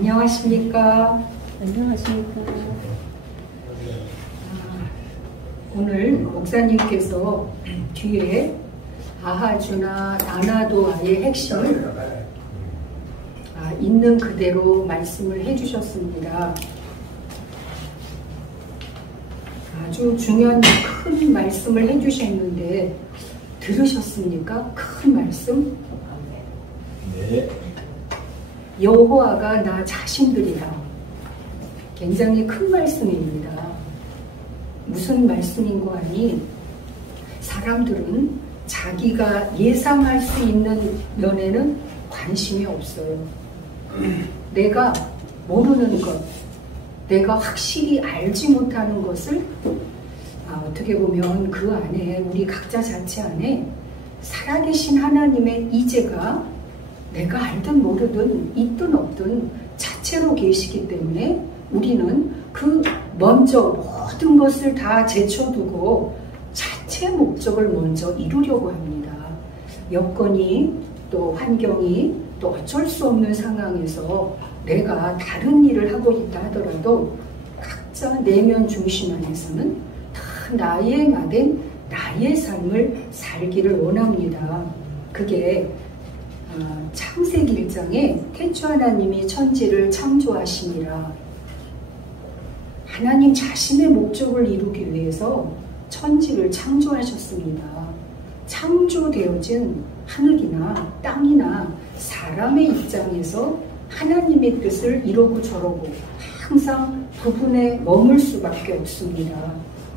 안녕하십니까? 안녕하십니까? 오늘 목사님께서 뒤에 아하주나 나나도아의 핵심을 있는 그대로 말씀을 해주셨습니다. 아주 중요한 큰 말씀을 해주셨는데 들으셨습니까? 큰 말씀? 네. 여호와가 나 자신들이라. 굉장히 큰 말씀입니다. 무슨 말씀인 거 아니? 사람들은 자기가 예상할 수 있는 면에는 관심이 없어요. 내가 모르는 것, 내가 확실히 알지 못하는 것을 어떻게 보면 그 안에 우리 각자 자체 안에 살아계신 하나님의 이제가 내가 알든 모르든 있든 없든 자체로 계시기 때문에 우리는 그 먼저 모든 것을 다 제쳐두고 자체 목적을 먼저 이루려고 합니다. 여건이 또 환경이 또 어쩔 수 없는 상황에서 내가 다른 일을 하고 있다 하더라도 각자 내면 중심 안에서는 다 나의 나된 나의 삶을 살기를 원합니다. 그게 창세기 1장에 태초 하나님이 천지를 창조하시니라. 하나님 자신의 목적을 이루기 위해서 천지를 창조하셨습니다. 창조되어진 하늘이나 땅이나 사람의 입장에서 하나님의 뜻을 이러고 저러고 항상 부분에 머물 수밖에 없습니다.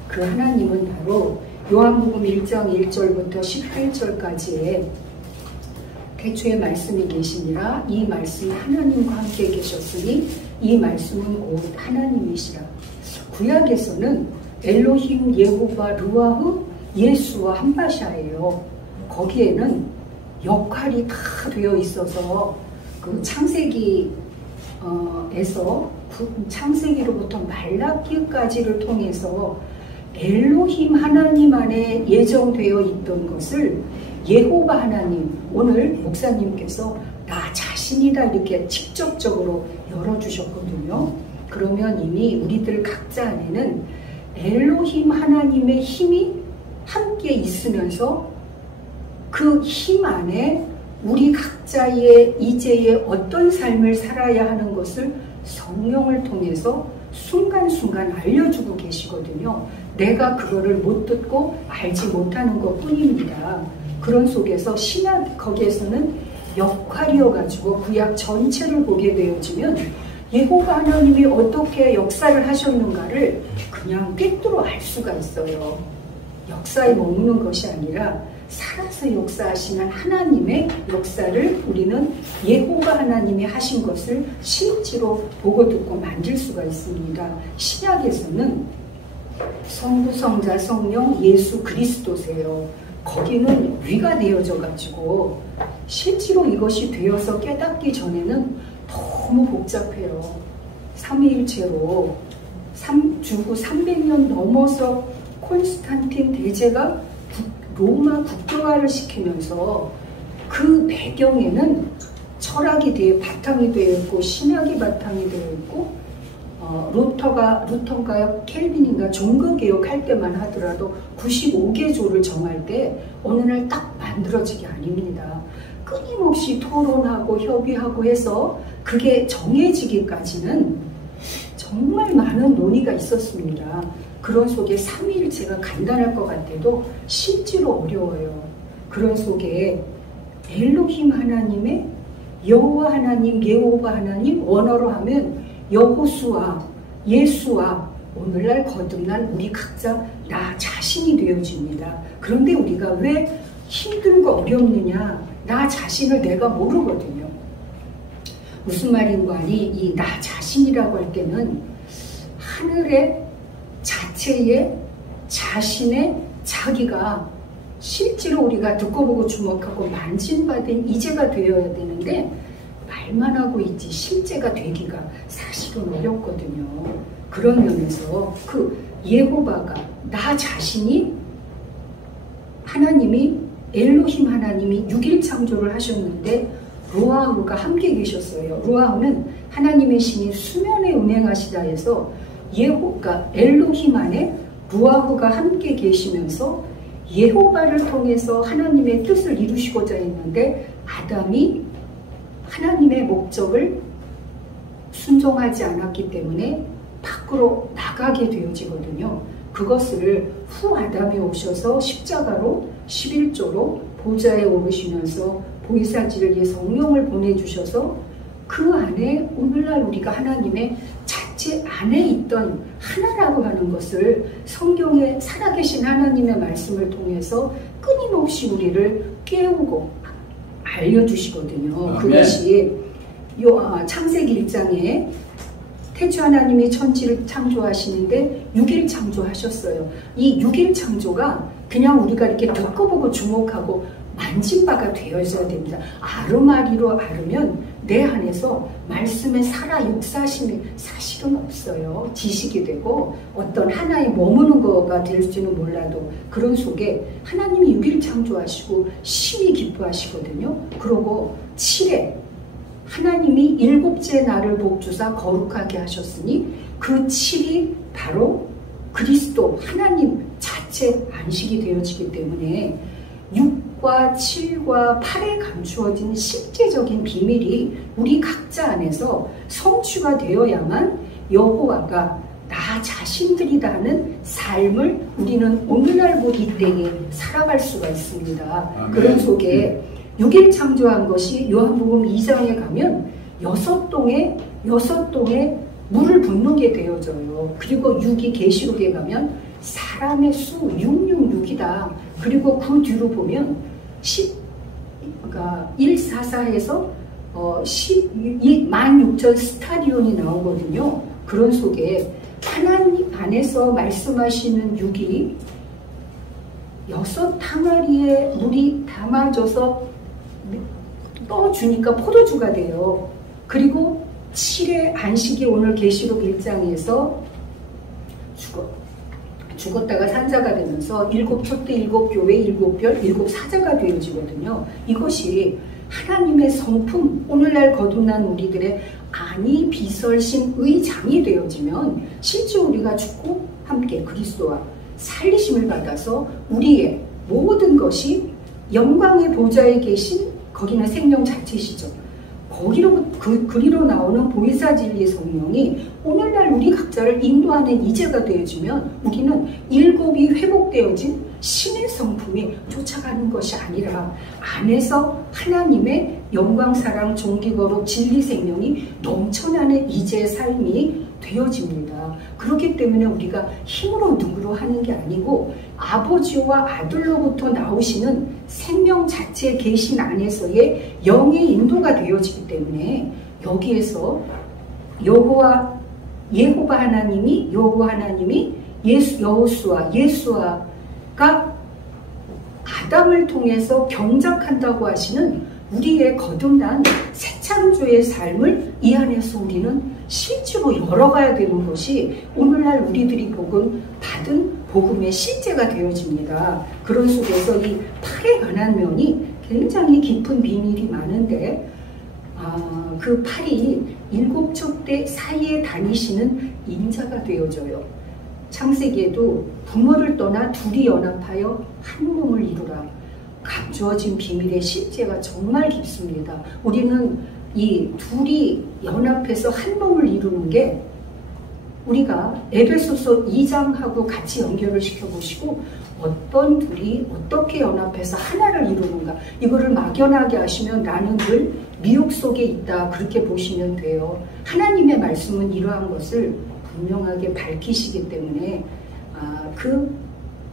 그 하나님은 바로 요한복음 1장 1절부터 18절까지의 태초에 말씀이 계시니라. 이 말씀이 하나님과 함께 계셨으니 이 말씀은 곧 하나님이시라. 구약에서는 엘로힘, 예호바, 루아흐, 예수와 함바샤예요. 거기에는 역할이 다 되어 있어서 그 창세기에서 창세기로부터 말라기까지를 통해서 엘로힘 하나님 안에 예정되어 있던 것을 예호바 하나님, 오늘 목사님께서 나 자신이다 이렇게 직접적으로 열어주셨거든요. 그러면 이미 우리들 각자 안에는 엘로힘 하나님의 힘이 함께 있으면서 그 힘 안에 우리 각자의 이제의 어떤 삶을 살아야 하는 것을 성령을 통해서 순간순간 알려주고 계시거든요. 내가 그거를 못 듣고 알지 못하는 것 뿐입니다. 그런 속에서 신약 거기에서는 역할이어가지고 구약 전체를 보게 되어지면 예호바 하나님이 어떻게 역사를 하셨는가를 그냥 꿰뚫어 알 수가 있어요. 역사에 머무는 것이 아니라 살아서 역사하시는 하나님의 역사를 우리는 예호바 하나님이 하신 것을 실제로 보고 듣고 만질 수가 있습니다. 신약에서는 성부, 성자, 성령, 예수 그리스도세요. 거기는 위가 되어져 가지고 실제로 이것이 되어서 깨닫기 전에는 너무 복잡해요. 삼위일체로 주후 300년 넘어서 콘스탄틴 대제가 로마 국교화를 시키면서 그 배경에는 철학이 바탕이 되어 있고 신학이 바탕이 되어 있고 루터가 켈빈인가 종교개혁할 때만 하더라도 95개조를 정할 때 어느 날 딱 만들어지게 아닙니다. 끊임없이 토론하고 협의하고 해서 그게 정해지기까지는 정말 많은 논의가 있었습니다. 그런 속에 삼위일체가 간단할 것 같아도 실제로 어려워요. 그런 속에 엘로힘 하나님의 여호와 하나님, 예호바 하나님, 원어로 하면 여호수아, 예수와 오늘날 거듭난 우리 각자 나 자신이 되어집니다. 그런데 우리가 왜 힘들고 어렵느냐? 나 자신을 내가 모르거든요. 무슨 말인가 하니 이 나 자신이라고 할 때는 하늘의 자체의 자신의 자기가 실제로 우리가 듣고 보고 주목하고 만진받은 이제가 되어야 되는데 말만 하고 있지 실제가 되기가 사실은 어렵거든요. 그런 면에서 그 예호바가 나 자신이 하나님이 엘로힘 하나님이 6일 창조를 하셨는데 루아흐가 함께 계셨어요. 루아흐는 하나님의 신이 수면에 운행하시다 해서 예호가 엘로힘 안에 루아흐가 함께 계시면서 예호바를 통해서 하나님의 뜻을 이루시고자 했는데 아담이 하나님의 목적을 순종하지 않았기 때문에 밖으로 나가게 되어지거든요. 그것을 후 아담이 오셔서 십자가로 11조로 보좌에 오르시면서 보혜사지를 성령을 보내주셔서 그 안에 오늘날 우리가 하나님의 자체 안에 있던 하나라고 하는 것을 성경에 살아계신 하나님의 말씀을 통해서 끊임없이 우리를 깨우고 알려주시거든요. 아멘. 그것이 창세기 1장에 태초 하나님이 천지를 창조하시는데 6일 창조하셨어요. 이 6일 창조가 그냥 우리가 이렇게 듣고 보고 주목하고 만진 바가 되어져야 됩니다. 아르마리로 아르면 내 안에서 말씀의 살아 역사심이 사실은 없어요. 지식이 되고 어떤 하나에 머무는 거가 될지는 몰라도 그런 속에 하나님이 6일 창조하시고 심히 기뻐하시거든요. 그러고 7회 하나님이 7째 날을 복주사 거룩하게 하셨으니 그 7이 바로 그리스도 하나님 자체 안식이 되어지기 때문에 6과 7과 8에 감추어진 실제적인 비밀이 우리 각자 안에서 성취가 되어야만 여호와가 나 자신들이다 하는 삶을 우리는 오늘날 이 때에 살아갈 수가 있습니다. 아멘. 그런 속에 6일 창조한 것이 요한복음 2장에 가면 6동에 물을 붓는 게 되어져요. 그리고 6이 계시록에 가면 사람의 수 666이다. 그리고 그 뒤로 보면 144에서 16,000 스타디온이 나오거든요. 그런 속에 하나님 안에서 말씀하시는 6이 6 항아리에 물이 담아져서 떠주니까 포도주가 돼요. 그리고 7의 안식이 오늘 계시록 1장에서 죽었다가 산자가 되면서 7 촛대 7 교회 7별 7 사자가 되어지거든요. 이것이 하나님의 성품, 오늘날 거듭난 우리들의 안이 비설심의 장이 되어지면 실제 우리가 죽고 함께 그리스도와 살리심을 받아서 우리의 모든 것이 영광의 보좌에 계신 거기는 생명 자체시죠. 그리로 나오는 보혜사 진리의 성령이 오늘날 우리 각자를 인도하는 이제가 되어지면 우리는 7이 회복되어진 신의 성품이 쫓아가는 것이 아니라 안에서 하나님의 영광, 사랑, 존귀, 거룩, 진리, 생명이 넘쳐나는 이제의 삶이 되어집니다. 그렇기 때문에 우리가 힘으로 누구로 하는 게 아니고 아버지와 아들로부터 나오시는 생명 자체에 계신 안에서의 영의 인도가 되어지기 때문에 여기에서 예호바 하나님이 예수아가 아담을 통해서 경작한다고 하시는 우리의 거듭난 새 창조의 삶을 이 안에서 우리는 실제로 열어가야 되는 것이 오늘날 우리들이 받은 복음의 실제가 되어집니다. 그런 속에서 이 팔에 관한 면이 굉장히 깊은 비밀이 많은데 그 팔이 7 촛대 사이에 다니시는 인자가 되어져요. 창세기에도 부모를 떠나 둘이 연합하여 한 몸을 이루라. 감추어진 비밀의 실제가 정말 깊습니다. 우리는 이 둘이 연합해서 한 몸을 이루는 게 우리가 에베소서 2장하고 같이 연결을 시켜보시고 어떤 둘이 어떻게 연합해서 하나를 이루는가 이거를 막연하게 하시면 나는 늘 미혹 속에 있다 그렇게 보시면 돼요. 하나님의 말씀은 이러한 것을 분명하게 밝히시기 때문에 그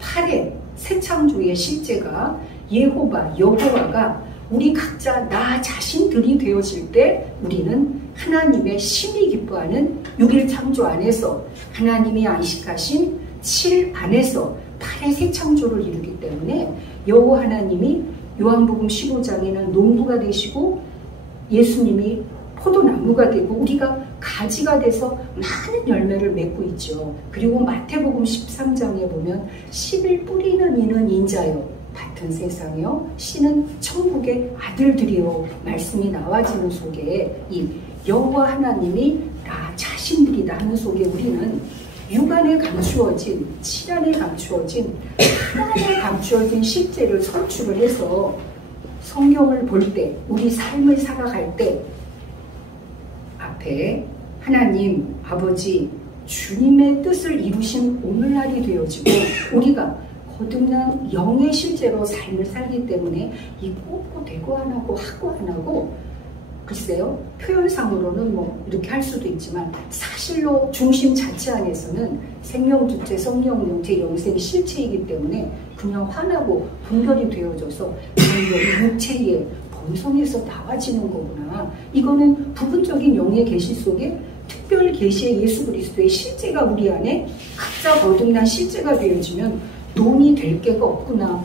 8의 새 창조의 실제가 여호와가 우리 각자 나 자신들이 되어질 때 우리는 하나님의 심히 기뻐하는 6일 창조 안에서 하나님이 안식하신 7 안에서 8의 새 창조를 이루기 때문에 여호와 하나님이 요한복음 15장에는 농부가 되시고 예수님이 포도나무가 되고 우리가 가지가 돼서 많은 열매를 맺고 있죠. 그리고 마태복음 13장에 보면 씨를 뿌리는 이는 인자요 같은 세상이요 씨는 천국의 아들들이요 말씀이 나와지는 속에 이 여호와 하나님이 나 자신들이다 하는 속에 우리는 육안에 감추어진, 칠안에 감추어진, 하나에 감추어진 실제를 선출을 해서 성경을 볼 때, 우리 삶을 살아갈 때 앞에 하나님, 아버지, 주님의 뜻을 이루신 오늘날이 되어지고 우리가 거듭난 영의 실제로 삶을 살기 때문에 이 뽑고 대고 안 하고 하고 안 하고 글쎄요, 표현상으로는 뭐 이렇게 할 수도 있지만 사실로 중심 자체 안에서는 생명주체, 성령영체, 영생이 실체이기 때문에 그냥 화나고 분별이 되어져서 여기 육체의 본성에서 나와지는 거구나. 이거는 부분적인 영의 계시 속에 특별 계시의 예수 그리스도의 실제가 우리 안에 각자 거듭난 실제가 되어지면 논이 될 게가 없구나.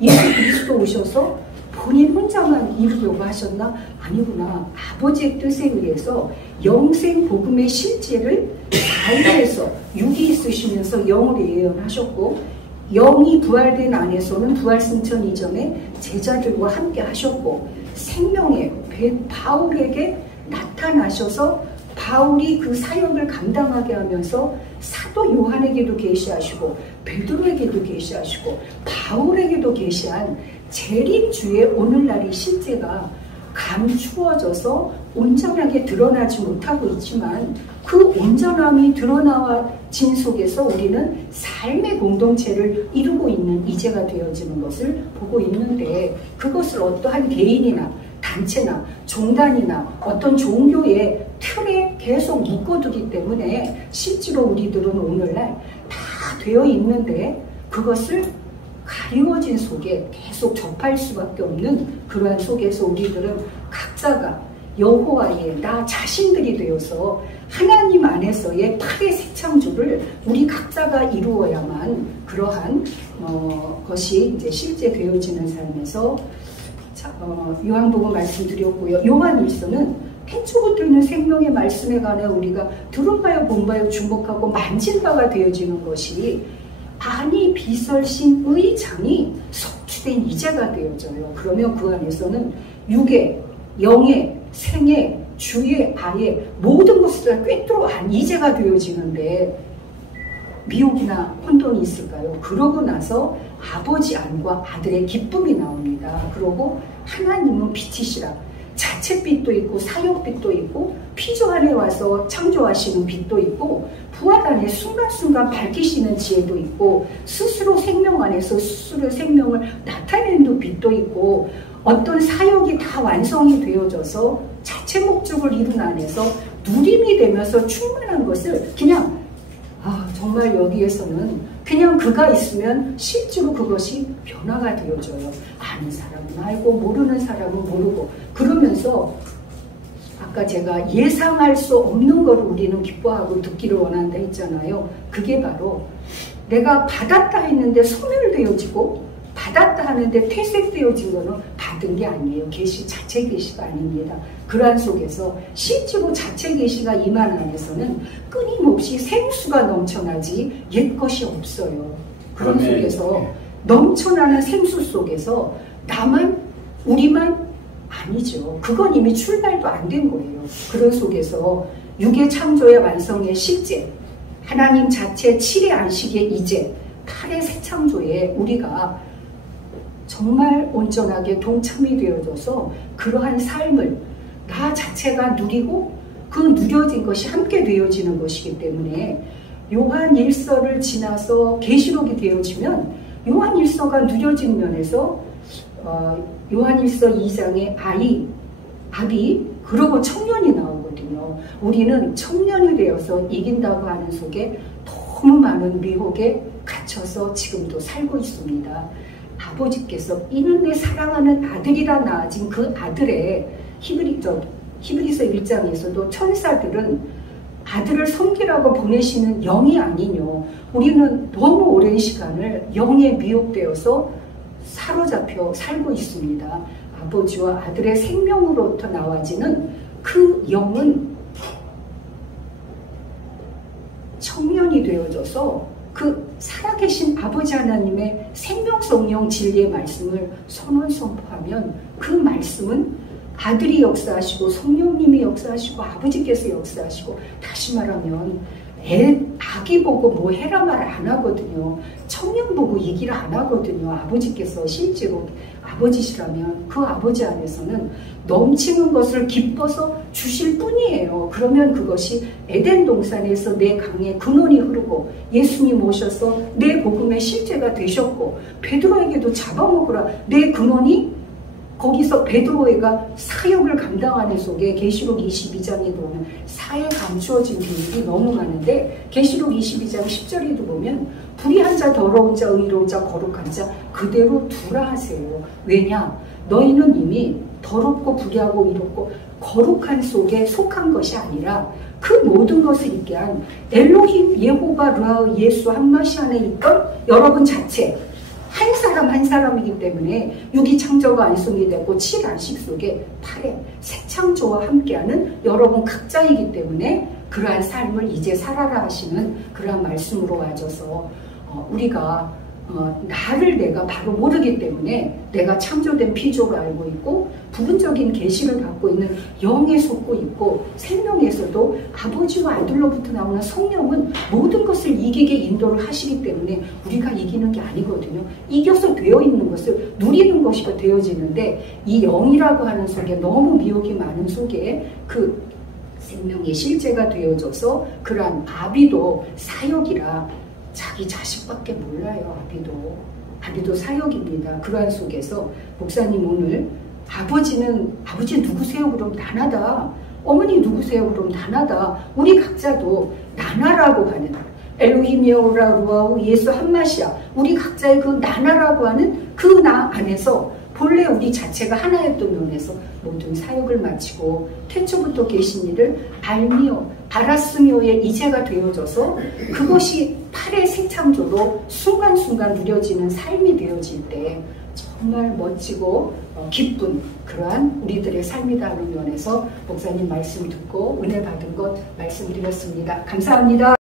예수 그리스도 오셔서 본인 혼자만 이루려고 하셨나? 아니구나. 아버지의 뜻에 의해서 영생 복음의 실제를 자유에서 육이 있으시면서 영을 예언하셨고 영이 부활된 안에서는 부활승천 이전에 제자들과 함께 하셨고 생명의 바울에게 나타나셔서 바울이 그 사역을 감당하게 하면서 사도 요한에게도 계시하시고 베드로에게도 계시하시고 바울에게도 계시한 재림주의 오늘날의 실제가 감추어져서 온전하게 드러나지 못하고 있지만 그 온전함이 드러나진 속에서 우리는 삶의 공동체를 이루고 있는 이제가 되어지는 것을 보고 있는데 그것을 어떠한 개인이나 단체나 종단이나 어떤 종교의 틀에 계속 묶어두기 때문에 실제로 우리들은 오늘날 다 되어 있는데 그것을 가리워진 속에 계속 접할 수밖에 없는 그러한 속에서 우리들은 각자가 여호와의 나 자신들이 되어서 하나님 안에서의 팔의 새 창조를 우리 각자가 이루어야만 그러한 것이 이제 실제 되어지는 삶에서 요한복음 말씀드렸고요. 요한일서는 태초부터 있는 생명의 말씀에 관해 우리가 들어봐요, 본봐요, 주목하고 만진 바가 되어지는 것이 안이 비설신의 장이 성취된 이제가 되어져요. 그러면 그 안에서는 육의, 영의, 생의, 주의, 아의 모든 것을 다 꿰뚫어한 이제가 되어지는데 미혹이나 혼돈이 있을까요? 그러고 나서 아버지 안과 아들의 기쁨이 나옵니다. 그러고 하나님은 빛이시라. 자체 빛도 있고 사역 빛도 있고 피조 안에 와서 창조하시는 빛도 있고 부활 안에 순간순간 밝히시는 지혜도 있고 스스로 생명 안에서 스스로 생명을 나타내는 빛도 있고 어떤 사역이 다 완성이 되어져서 자체 목적을 이룬 안에서 누림이 되면서 충만한 것을 그냥 정말 여기에서는 그냥 그가 있으면 실제로 그것이 변화가 되어져요. 아는 사람은 알고 모르는 사람은 모르고 그러면서 아까 제가 예상할 수 없는 걸 우리는 기뻐하고 듣기를 원한다 했잖아요. 그게 바로 내가 받았다 했는데 소멸되어지고 받았다 하는데 퇴색되어진 거는 받은 게 아니에요. 계시 자체 계시가 아닙니다. 그러한 속에서 실제로 자체 계시가 임한 안에서는 끊임없이 생수가 넘쳐나지 옛 것이 없어요. 그런 속에서 넘쳐나는 생수 속에서 나만 우리만 아니죠. 그건 이미 출발도 안 된 거예요. 그런 속에서 육의 창조의 완성의 실제 하나님 자체 7의 안식의 이제 8의 새 창조에 우리가 정말 온전하게 동참이 되어져서 그러한 삶을 나 자체가 누리고 그 누려진 것이 함께 되어지는 것이기 때문에 요한일서를 지나서 계시록이 되어지면 요한일서가 누려진 면에서 요한일서 2장에 아비 그러고 청년이 나오거든요. 우리는 청년이 되어서 이긴다고 하는 속에 너무 많은 미혹에 갇혀서 지금도 살고 있습니다. 아버지께서 이는 내 사랑하는 아들이라 낳아진 그 아들의 히브리서 1장에서도 천사들은 아들을 섬기라고 보내시는 영이 아니뇨. 우리는 너무 오랜 시간을 영에 미혹되어서 사로잡혀 살고 있습니다. 아버지와 아들의 생명으로부터 나와지는 그 영은 청년이 되어져서 그 살아계신 아버지 하나님의 생명 성령 진리의 말씀을 선언 선포하면 그 말씀은 아들이 역사하시고 성령님이 역사하시고 아버지께서 역사하시고, 다시 말하면 아기 보고 뭐 해라 말 안 하거든요. 청년 보고 얘기를 안 하거든요. 아버지께서 실제로 아버지시라면 그 아버지 안에서는 넘치는 것을 기뻐서 주실 뿐이에요. 그러면 그것이 에덴 동산에서 내 강에 근원이 흐르고 예수님 오셔서 내 복음의 실제가 되셨고, 베드로에게도 잡아먹으라 내 근원이 거기서 베드로가 사역을 감당하는 속에 계시록 22장에 보면 사에 감추어진 비밀이 너무 많은데, 계시록 22장 10절에도 보면 불의한 자, 더러운 자, 의로운 자, 거룩한 자 그대로 두라 하세요. 왜냐? 너희는 이미 더럽고 불의하고 이롭고 거룩한 속에 속한 것이 아니라 그 모든 것을 있게 한 엘로힘 예호바 르아 예수 한마시 안에 있던 여러분 자체, 한 사람 한 사람이기 때문에 육이 창조가 완성이 되고 7안식 속에 8의 새 창조와 함께하는 여러분 각자이기 때문에 그러한 삶을 이제 살아라 하시는 그러한 말씀으로 와줘서 우리가 나를 내가 바로 모르기 때문에 내가 창조된 피조로 알고 있고 부분적인 계시를 갖고 있는 영에 속고 있고, 생명에서도 아버지와 아들로부터 나오는 성령은 모든 것을 이기게 인도를 하시기 때문에 우리가 이기는 게 아니거든요. 이겨서 되어 있는 것을 누리는 것이 되어지는데, 이 영이라고 하는 속에 너무 미혹이 많은 속에 그 생명의 실제가 되어져서 그러한 아비도 사역이라 자기 자식밖에 몰라요. 아비도 사역입니다. 그러한 속에서 목사님 오늘 아버지 누구세요? 그럼 나나다. 어머니 누구세요? 그럼 나나다. 우리 각자도 나나라고 하는 엘로힘 여호와 루아우 예수 한마시아, 우리 각자의 그 나나라고 하는 그 나 안에서 본래 우리 자체가 하나였던 면에서 모든 사역을 마치고 태초부터 계신 이를 알았으며의 이제가 되어져서 그것이 8의 새 창조로 순간순간 누려지는 삶이 되어질 때 정말 멋지고 기쁜 그러한 우리들의 삶이다 하는 면에서 목사님 말씀 듣고 은혜 받은 것 말씀드렸습니다. 감사합니다.